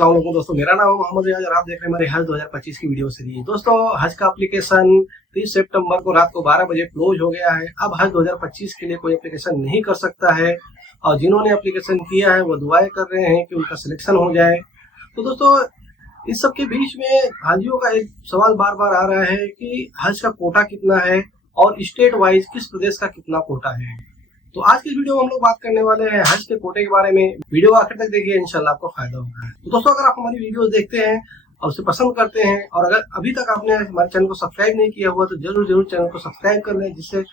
अस्सलाम वालेकुम दोस्तों, मेरा नाम है मोहम्मद रियाज और आप देख रहे हैं हमारे हज 2025 की वीडियो सीरीज। दोस्तों, हज का एप्लीकेशन 30 सितंबर को रात को 12 बजे क्लोज हो गया है। अब हज 2025 के लिए कोई एप्लीकेशन नहीं कर सकता है और जिन्होंने एप्लीकेशन किया है वो दुआएं कर रहे हैं कि उनका सिलेक्शन हो जाए। तो दोस्तों, इस सब के बीच में हाजियों का एक सवाल बार बार आ रहा है कि हज का कोटा कितना है और स्टेट वाइज किस प्रदेश का कितना कोटा है। तो आज की वीडियो में हम लोग बात करने वाले हैं हज के कोटे के बारे में। वीडियो आखिर तक देखिए, इंशाल्लाह आपको फायदा होगा। तो दोस्तों, अगर आप हमारी वीडियोस देखते हैं और उसे पसंद करते हैं और अगर अभी तक आपने हमारे चैनल को सब्सक्राइब नहीं किया हुआ तो जरूर चैनल को सब्सक्राइब कर लें, जिससे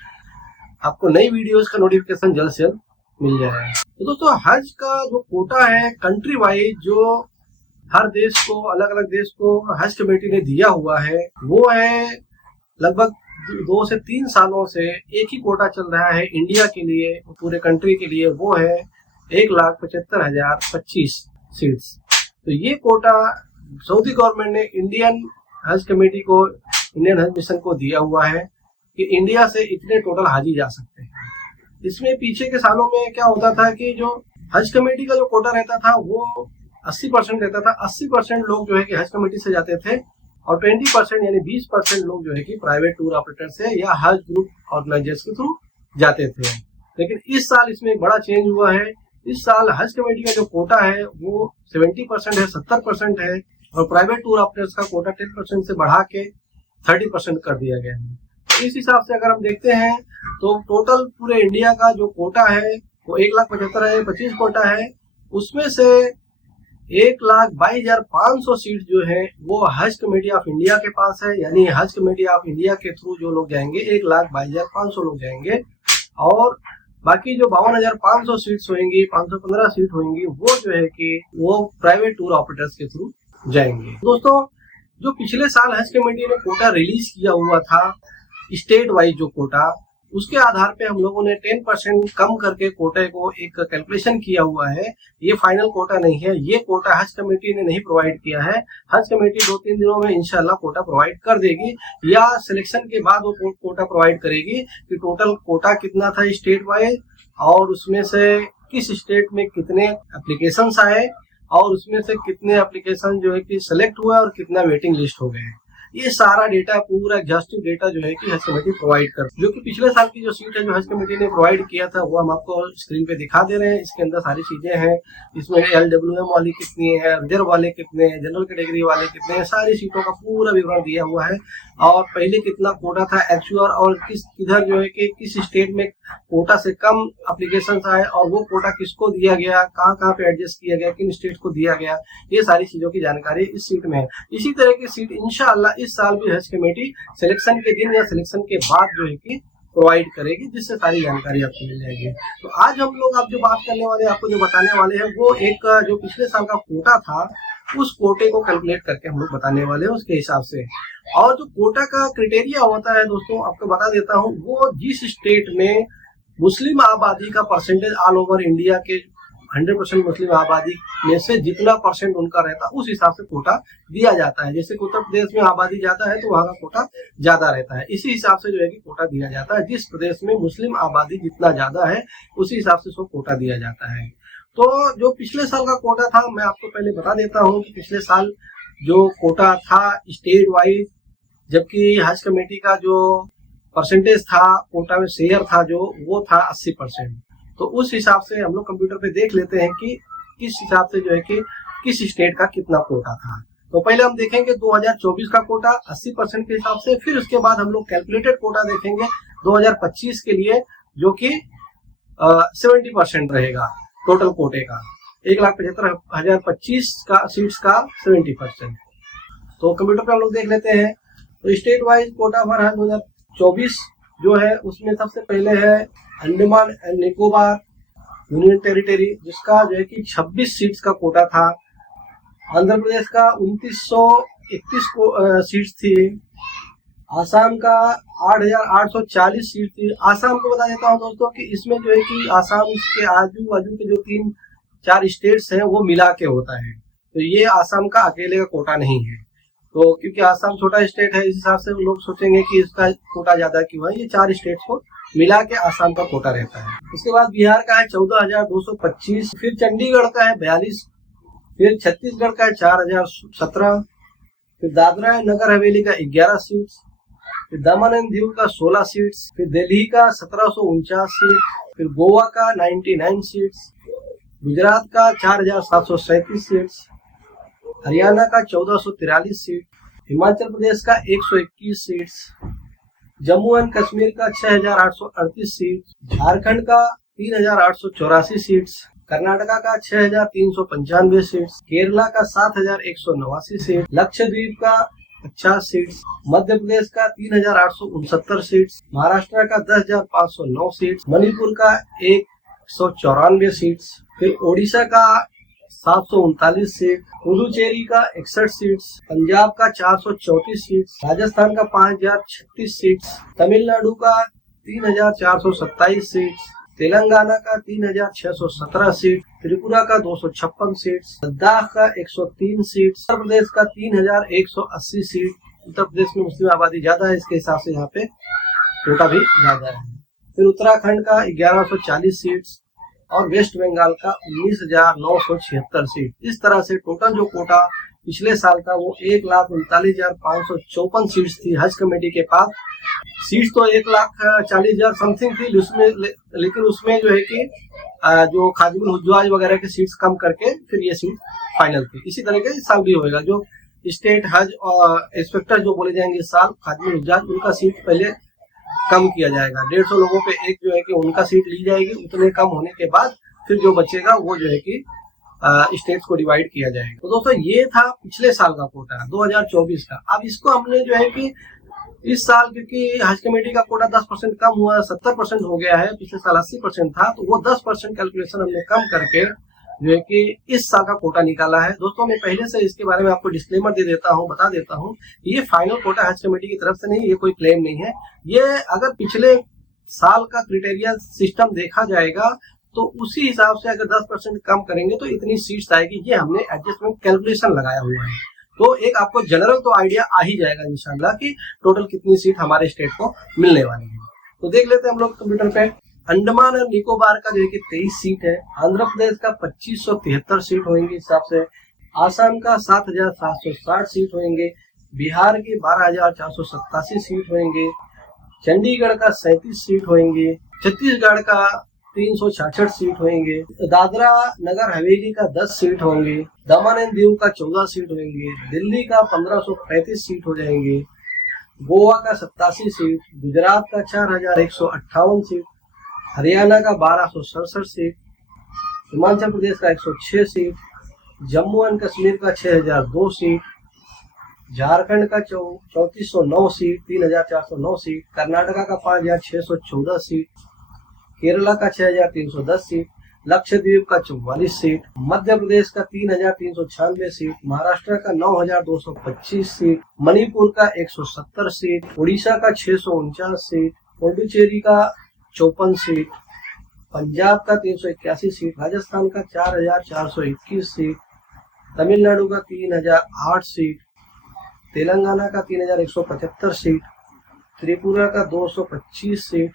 आपको नई वीडियोस का नोटिफिकेशन जल्द से जल्द मिल जाए। तो दोस्तों, हज का जो कोटा है कंट्री वाइज, जो हर देश को, अलग अलग देश को हज कमेटी ने दिया हुआ है, वो है लगभग 2 से 3 सालों से एक ही कोटा चल रहा है इंडिया के लिए, पूरे कंट्री के लिए। वो है 1,75,025 सीट्स। तो ये कोटा सऊदी गवर्नमेंट ने इंडियन हज कमेटी को, इंडियन हज मिशन को दिया हुआ है कि इंडिया से इतने टोटल हाजी जा सकते हैं। इसमें पीछे के सालों में क्या होता था कि जो हज कमेटी का जो कोटा रहता था वो 80% रहता था। 80% लोग जो है कि हज कमेटी से जाते थे और 20% यानी 20% लोग जो है कि प्राइवेट टूर ऑपरेटर से या हज ग्रुप ऑर्गेनाइजर्स के थ्रू जाते थे। लेकिन इस साल इसमें एक बड़ा चेंज हुआ है। इस साल हज कमेटी का जो कोटा है वो 70% है, 70% है और प्राइवेट टूर ऑपरेटर्स का कोटा 10% से बढ़ा के 30% कर दिया गया है। तो इस हिसाब से अगर हम देखते हैं तो टोटल पूरे इंडिया का जो कोटा है वो 1,75,025 कोटा है। उसमें से 1,22,500 सीट जो है वो हज कमेटी ऑफ इंडिया के पास है, यानी हज कमेटी ऑफ इंडिया के थ्रू जो लोग जाएंगे 1,22,500 लोग जाएंगे और बाकी जो 52,500 सीट्स होंगी, 515 सीट होंगी, वो जो है कि वो प्राइवेट टूर ऑपरेटर्स के थ्रू जाएंगे। दोस्तों, जो पिछले साल हज कमेटी ने कोटा रिलीज किया हुआ था स्टेट वाइज जो कोटा, उसके आधार पे हम लोगों ने 10% कम करके कोटे को एक कैलकुलेशन किया हुआ है। ये फाइनल कोटा नहीं है, ये कोटा हज कमेटी ने नहीं प्रोवाइड किया है। हज कमेटी 2-3 दिनों में इंशाल्लाह कोटा प्रोवाइड कर देगी या सिलेक्शन के बाद वो कोटा प्रोवाइड करेगी कि टोटल कोटा कितना था स्टेट वाइज और उसमें से किस स्टेट में कितने एप्लीकेशन आए और उसमें से कितने एप्लीकेशन जो है कि सिलेक्ट हुआ और कितना वेटिंग लिस्ट हो गए। ये सारा डेटा, पूरा एग्जॉस्टिव डेटा जो है कि हज कमेटी प्रोवाइड कर, जो कि पिछले साल की जो सीट है जो हज कमेटी ने प्रोवाइड किया था वो हम आपको स्क्रीन पे दिखा दे रहे हैं। इसके अंदर सारी चीजें हैं। इसमें LWM वाली कितनी है, रिजर्व वाले कितने हैं, जनरल कैटेगरी वाले कितने हैं, सारी सीटों का पूरा विवरण दिया हुआ है और पहले कितना कोटा था एक्चुअल और किधर जो है कि किस स्टेट में कोटा से कम एप्लीकेशन आए और वो कोटा किसको दिया गया, कहाँ पे एडजस्ट किया गया, किन स्टेट को दिया गया, ये सारी चीजों की जानकारी इस सीट में है। इसी तरह की सीट इंशाअल्लाह इस साल भी हज कमेटी सिलेक्शन के दिन या सिलेक्शन के बाद जो है कि प्रोवाइड करेगी, जिससे सारी जानकारी आपको मिल जाएगी। तो आज हम लोग आप जो बात करने वाले, आपको जो बताने वाले हैं वो एक जो पिछले साल का कोटा था उस कोटे को कैलकुलेट करके हम लोग बताने वाले हैं उसके हिसाब से। और जो कोटा का क्राइटेरिया होता है दोस्तों, आपको बता देता हूँ, वो जिस स्टेट में मुस्लिम आबादी का परसेंटेज ऑल ओवर इंडिया के 100% मुस्लिम आबादी में से जितना परसेंट उनका रहता है उस हिसाब से कोटा दिया जाता है। जैसे उत्तर प्रदेश में आबादी ज्यादा है तो वहाँ का कोटा ज्यादा रहता है, इसी हिसाब से जो है कि कोटा दिया जाता है। जिस प्रदेश में मुस्लिम आबादी जितना ज्यादा है उसी हिसाब से उसको कोटा दिया जाता है। तो जो पिछले साल का कोटा था, मैं आपको पहले बता देता हूँ कि पिछले साल जो कोटा था स्टेट वाइज, जबकि हज कमेटी का जो परसेंटेज था कोटा में शेयर था जो वो था 80%। तो उस हिसाब से हम लोग कंप्यूटर पे देख लेते हैं कि किस हिसाब से जो है कि किस स्टेट का कितना कोटा था। तो पहले हम देखेंगे 2024 का कोटा 80% के हिसाब से, फिर उसके बाद हम लोग कैलकुलेटेड कोटा देखेंगे 2025 के लिए जो कि 70% रहेगा टोटल कोटे का, 1,75,025 का सीट्स का 70%। तो कंप्यूटर पे हम लोग देख लेते हैं। तो स्टेट वाइज कोटा फॉर हज 2024 जो है उसमें सबसे पहले है Andaman and Nicobar union territory, जिसका जो है कि 26 सीट्स का कोटा था। आंध्र प्रदेश का 2,931 सीट्स थी। आसाम का 8,840 सीट थी। आसाम को बता देता हूँ दोस्तों कि इसमें जो है कि आसाम के आजू बाजू के जो 3-4 स्टेट्स हैं वो मिला के होता है, तो ये आसाम का अकेले का कोटा नहीं है। तो क्योंकि आसाम छोटा स्टेट है, इस हिसाब से लोग सोचेंगे कि इसका कोटा ज्यादा क्यों है, ये 4 स्टेट्स को मिला के आसाम का कोटा रहता है। उसके बाद बिहार का है 14,225, फिर चंडीगढ़ का है 42 फिर छत्तीसगढ़ का 4017, फिर दादरा नगर हवेली का 11 सीट्स, फिर दमन एंड दीव का 16 सीट्स, फिर दिल्ली का 1749 सीट, फिर गोवा का 99 सीट्स, गुजरात का 4737 सीट्स, हरियाणा का 1443 सीट, हिमाचल प्रदेश का 121 सीट्स, जम्मू एंड कश्मीर का 6838 सीट, झारखंड का 3884 सीट्स, कर्नाटका का 6395 सीट्स, केरला का 7189 सीट, लक्षद्वीप का 50 सीट्स, मध्य प्रदेश का 3869 सीट्स, महाराष्ट्र का 10,509 सीट्स, मणिपुर का 194 सीट्स, फिर ओडिशा का 739 सीट, पुदुचेरी का 61 सीट्स, पंजाब का 434 सीट्स, राजस्थान का 5036 सीट्स, तमिलनाडु का 3427 सीट्स, तेलंगाना का 3617 सीट, त्रिपुरा का 256 सीट, लद्दाख का 103 सीट, उत्तर प्रदेश का 3180 सीट। उत्तर प्रदेश में मुस्लिम आबादी ज्यादा है, इसके हिसाब से यहाँ पे कोटा भी ज्यादा है। फिर उत्तराखंड का 1140 सीट्स और वेस्ट बंगाल का 19,976 सीट। इस तरह से टोटल जो कोटा पिछले साल था वो 1,39,554 सीट्स थी हज कमेटी के पास। सीट्स तो 1,40,000 समथिंग थी उसमें, लेकिन उसमें जो है कि जो खादिमुल हुज्जाज वगैरह की सीट्स कम करके फिर ये सीट फाइनल थी। इसी तरीके इस साल भी होगा, जो स्टेट हज और इंस्पेक्टर जो बोले जाएंगे इस साल खादिमुल हुज्जाज, उनका सीट पहले कम किया जाएगा। 150 लोगों पे एक जो है कि उनका सीट ली जाएगी। उतने कम होने के बाद फिर जो बचेगा वो जो है कि स्टेट्स को डिवाइड किया जाएगा। तो दोस्तों ये था पिछले साल का कोटा 2024 का। अब इसको हमने जो है कि इस साल, क्योंकि हज कमेटी का कोटा 10% कम हुआ, 70% हो गया है, पिछले साल 80% था, तो वो 10% कैलकुलेशन हमने कम करके जो है कि इस साल का कोटा निकाला है। दोस्तों मैं पहले से इसके बारे में आपको डिस्क्लेमर दे देता हूँ, बता देता हूँ, ये फाइनल कोटा हज कमेटी की तरफ से नहीं, ये कोई क्लेम नहीं है। ये अगर पिछले साल का क्राइटेरिया सिस्टम देखा जाएगा तो उसी हिसाब से अगर 10% कम करेंगे तो इतनी सीट्स आएगी। ये हमने एडजस्टमेंट कैलकुलेशन लगाया हुआ है, तो एक आपको जनरल तो आइडिया आ ही जाएगा इंशाल्लाह कि टोटल कितनी सीट हमारे स्टेट को मिलने वाली है। तो देख लेते हैं हम लोग कंप्यूटर पे। अंडमान और निकोबार का जो है कि 23 सीट है, आंध्र प्रदेश का 2573 सीट होंगी हिसाब से, आसाम का 7,760 सीट होंगे, बिहार की 12,487 सीट होंगे, चंडीगढ़ का 37 सीट होंगे, छत्तीसगढ़ का 366 सीट होंगे, दादरा नगर हवेली का 10 सीट होंगे, दमन एंड दीव का 14 सीट होंगे, दिल्ली का 1535 सीट हो जाएंगे, गोवा का 87 सीट, गुजरात का 4,158 सीट, हरियाणा का 1,267 सीट, हिमाचल प्रदेश का 106 सीट, जम्मू एंड कश्मीर का 6,002 सीट, झारखंड का 3,409 सीट, 3,409 सीट, कर्नाटका का 5,614 सीट, केरला का 6,310 सीट, लक्षद्वीप का 44 सीट, मध्य प्रदेश का 3,396 सीट, महाराष्ट्र का 9,225 सीट, मणिपुर का 170 सीट, उड़ीसा का 649 सीट, पुडुचेरी का 54 सीट, पंजाब का 381 सीट, राजस्थान का 4,421 सीट, तमिलनाडु का 3,008 सीट, तेलंगाना का 3,175 सीट, त्रिपुरा का 225 सीट,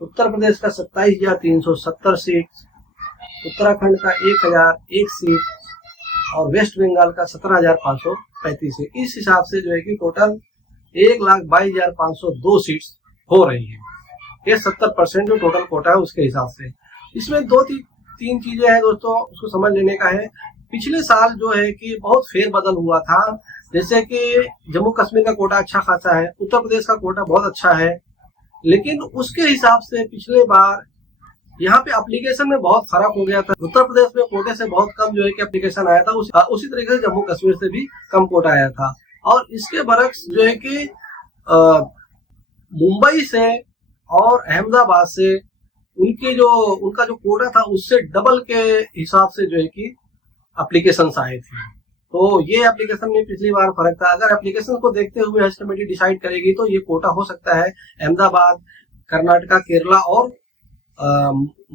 उत्तर प्रदेश का 27,370 सीट, उत्तराखंड का 1,001 सीट और वेस्ट बंगाल का 17,535 सीट। इस हिसाब से जो है कि टोटल 1,22,502 सीट्स हो रही है। ये 70% जो टोटल कोटा है उसके हिसाब से। इसमें तीन चीजें हैं दोस्तों, उसको समझ लेने का है। पिछले साल जो है कि बहुत फेरबदल हुआ था, जैसे कि जम्मू कश्मीर का कोटा अच्छा खासा है, उत्तर प्रदेश का कोटा बहुत अच्छा है, लेकिन उसके हिसाब से पिछले बार यहाँ पे एप्लीकेशन में बहुत फर्क हो गया था। उत्तर प्रदेश में कोटे से बहुत कम जो है कि एप्लीकेशन आया था, उसी तरीके से जम्मू कश्मीर से भी कम कोटा आया था। और इसके बरक्स जो है कि मुंबई से और अहमदाबाद से उनका जो कोटा था उससे डबल के हिसाब से जो है कि एप्लीकेशन आए थे। तो ये एप्लीकेशन में पिछली बार फर्क था। अगर एप्लीकेशन को देखते हुए हज कमेटी डिसाइड करेगी तो ये कोटा हो सकता है अहमदाबाद, कर्नाटका, केरला और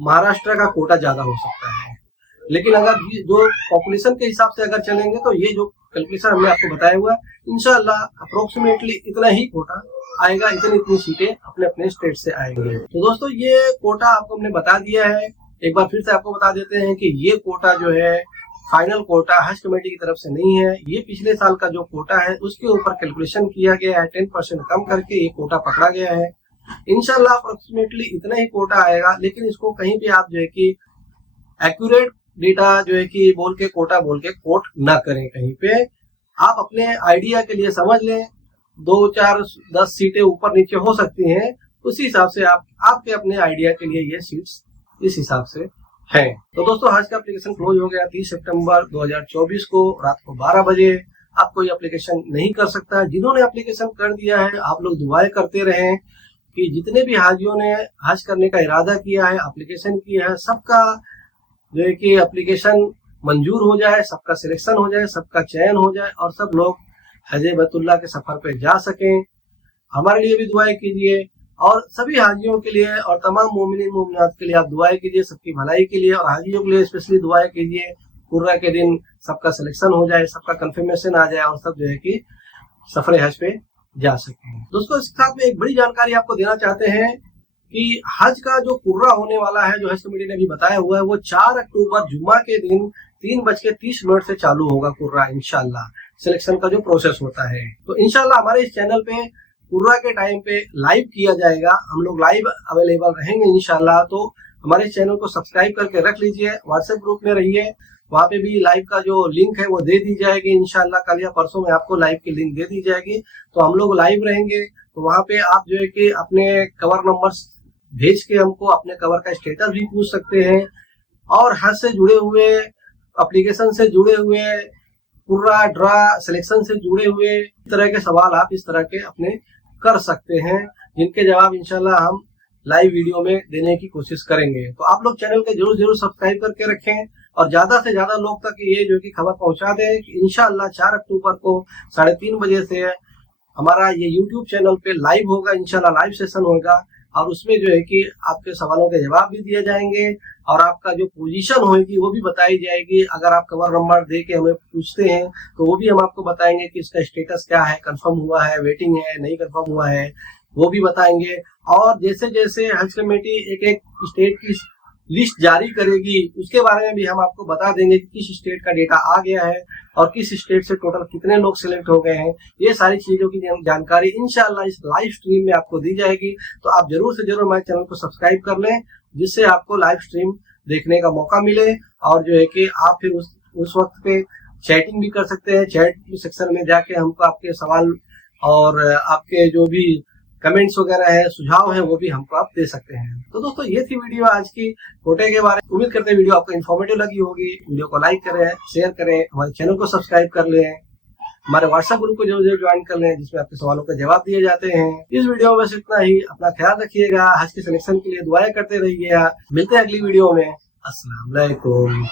महाराष्ट्र का कोटा ज्यादा हो सकता है। लेकिन अगर जो पॉपुलेशन के हिसाब से अगर चलेंगे तो ये जो कैलकुलेशन हमने आपको बताया हुआ इंशाल्लाह अप्रोक्सीमेटली इतना ही कोटा आएगा, इतनी सीटें अपने अपने स्टेट से आएंगे। तो दोस्तों ये कोटा आपको हमने बता दिया है। एक बार फिर से आपको बता देते हैं कि ये कोटा जो है फाइनल कोटा हज कमेटी की तरफ से नहीं है। ये पिछले साल का जो कोटा है उसके ऊपर कैलकुलेशन किया गया है, 10% कम करके ये कोटा पकड़ा गया है। इंशाल्लाह अप्रोक्सीमेटली इतना ही कोटा आएगा, लेकिन इसको कहीं भी आप जो है कि एक्यूरेट डेटा जो है कि बोल के कोटा बोल के कोट ना करें। कहीं पे आप अपने आइडिया के लिए समझ लें, 2, 4, 10 सीटें ऊपर नीचे हो सकती हैं, उसी हिसाब से आप आपके अपने आइडिया के लिए ये सीट्स इस हिसाब से हैं। तो दोस्तों हज का एप्लीकेशन क्लोज हो गया 30 सितंबर 2024 को रात को 12 बजे। आप कोई एप्लीकेशन नहीं कर सकता। जिन्होंने एप्लीकेशन कर दिया है आप लोग दुआएं करते रहें कि जितने भी हाजियों ने हज करने का इरादा किया है, एप्लीकेशन किया है, सबका जो है कि एप्लीकेशन मंजूर हो जाए, सबका सिलेक्शन हो जाए, सबका चयन हो जाए और सब लोग हज बैतुल्लाह के सफर पे जा सकें। हमारे लिए भी दुआएं कीजिए और सभी हाजियों के लिए और तमाम मोमिनीन मोमिनात के लिए आप दुआएं कीजिए, सबकी भलाई के लिए। और हाजियों के लिए स्पेशली दुआएं कीजिए, कुर्रा के दिन सबका सिलेक्शन हो जाए, सबका कंफर्मेशन आ जाए और सब जो है कि सफर हज पे जा सके। दोस्तों इसके साथ में एक बड़ी जानकारी आपको देना चाहते हैं कि हज का जो कुर्रा होने वाला है, जो हज कमेटी ने भी बताया हुआ है, वो 4 अक्टूबर जुम्मा के दिन 3:30 से चालू होगा कुर्रा। इंशाल्लाह सिलेक्शन का जो प्रोसेस होता है, तो इंशाल्लाह हमारे इस चैनल पे कुर्रा के टाइम पे लाइव किया जाएगा। हम लोग लाइव अवेलेबल रहेंगे इंशाल्लाह। तो हमारे चैनल को सब्सक्राइब करके रख लीजिए, व्हाट्सएप ग्रुप में रहिए, वहाँ पे भी लाइव का जो लिंक है वो दे दी जाएगी इंशाल्लाह। कल या परसों में आपको लाइव की लिंक दे दी जाएगी, तो हम लोग लाइव रहेंगे। तो वहाँ पे आप जो है कि अपने कवर नंबर भेज के हमको अपने कवर का स्टेटस भी पूछ सकते हैं और हज से जुड़े हुए, एप्लीकेशन से जुड़े हुए, कुर्रा ड्रा सिलेक्शन से जुड़े हुए इस तरह के सवाल आप इस तरह के अपने कर सकते हैं, जिनके जवाब इंशाल्लाह हम लाइव वीडियो में देने की कोशिश करेंगे। तो आप लोग चैनल के जरूर सब्सक्राइब करके रखें और ज्यादा से ज्यादा लोग तक ये जो कि खबर पहुंचा दें कि इंशाल्लाह 4 अक्टूबर को 3:30 बजे से हमारा ये यूट्यूब चैनल पे लाइव होगा। इंशाल्लाह लाइव सेशन होगा और उसमें जो है कि आपके सवालों के जवाब भी दिए जाएंगे और आपका जो पोजीशन होगी वो भी बताई जाएगी। अगर आप कवर नंबर दे के हमें पूछते हैं तो वो भी हम आपको बताएंगे कि इसका स्टेटस क्या है, कंफर्म हुआ है, वेटिंग है, नहीं कंफर्म हुआ है, वो भी बताएंगे। और जैसे जैसे हज कमेटी एक स्टेट की लिस्ट जारी करेगी उसके बारे में भी हम आपको बता देंगे कि किस स्टेट का डेटा आ गया है और किस स्टेट से टोटल कितने लोग सिलेक्ट हो गए हैं। ये सारी चीजों की जानकारी इंशाल्लाह इस लाइव स्ट्रीम में आपको दी जाएगी। तो आप जरूर से जरूर हमारे चैनल को सब्सक्राइब कर लें, जिससे आपको लाइव स्ट्रीम देखने का मौका मिले और जो है कि आप फिर उस वक्त पे चैटिंग भी कर सकते हैं। चैट सेक्शन में जाके हमको आपके सवाल और आपके जो भी कमेंट्स वगैरह है, सुझाव है, वो भी हमको आप दे सकते हैं। तो दोस्तों ये थी वीडियो आज की कोटे के बारे में। उम्मीद करते हैं वीडियो आपको इन्फॉर्मेटिव लगी होगी। वीडियो को लाइक करें, शेयर करें, हमारे चैनल को सब्सक्राइब कर लें, हमारे व्हाट्सएप ग्रुप को जरूर ज्वाइन कर लें जिसमें आपके सवालों के जवाब दिए जाते हैं। इस वीडियो में बस इतना ही। अपना ख्याल रखिएगा, हज के सिलेक्शन के लिए दुआएं करते रहिएगा। मिलते हैं अगली वीडियो में। अस्सलाम वालेकुम।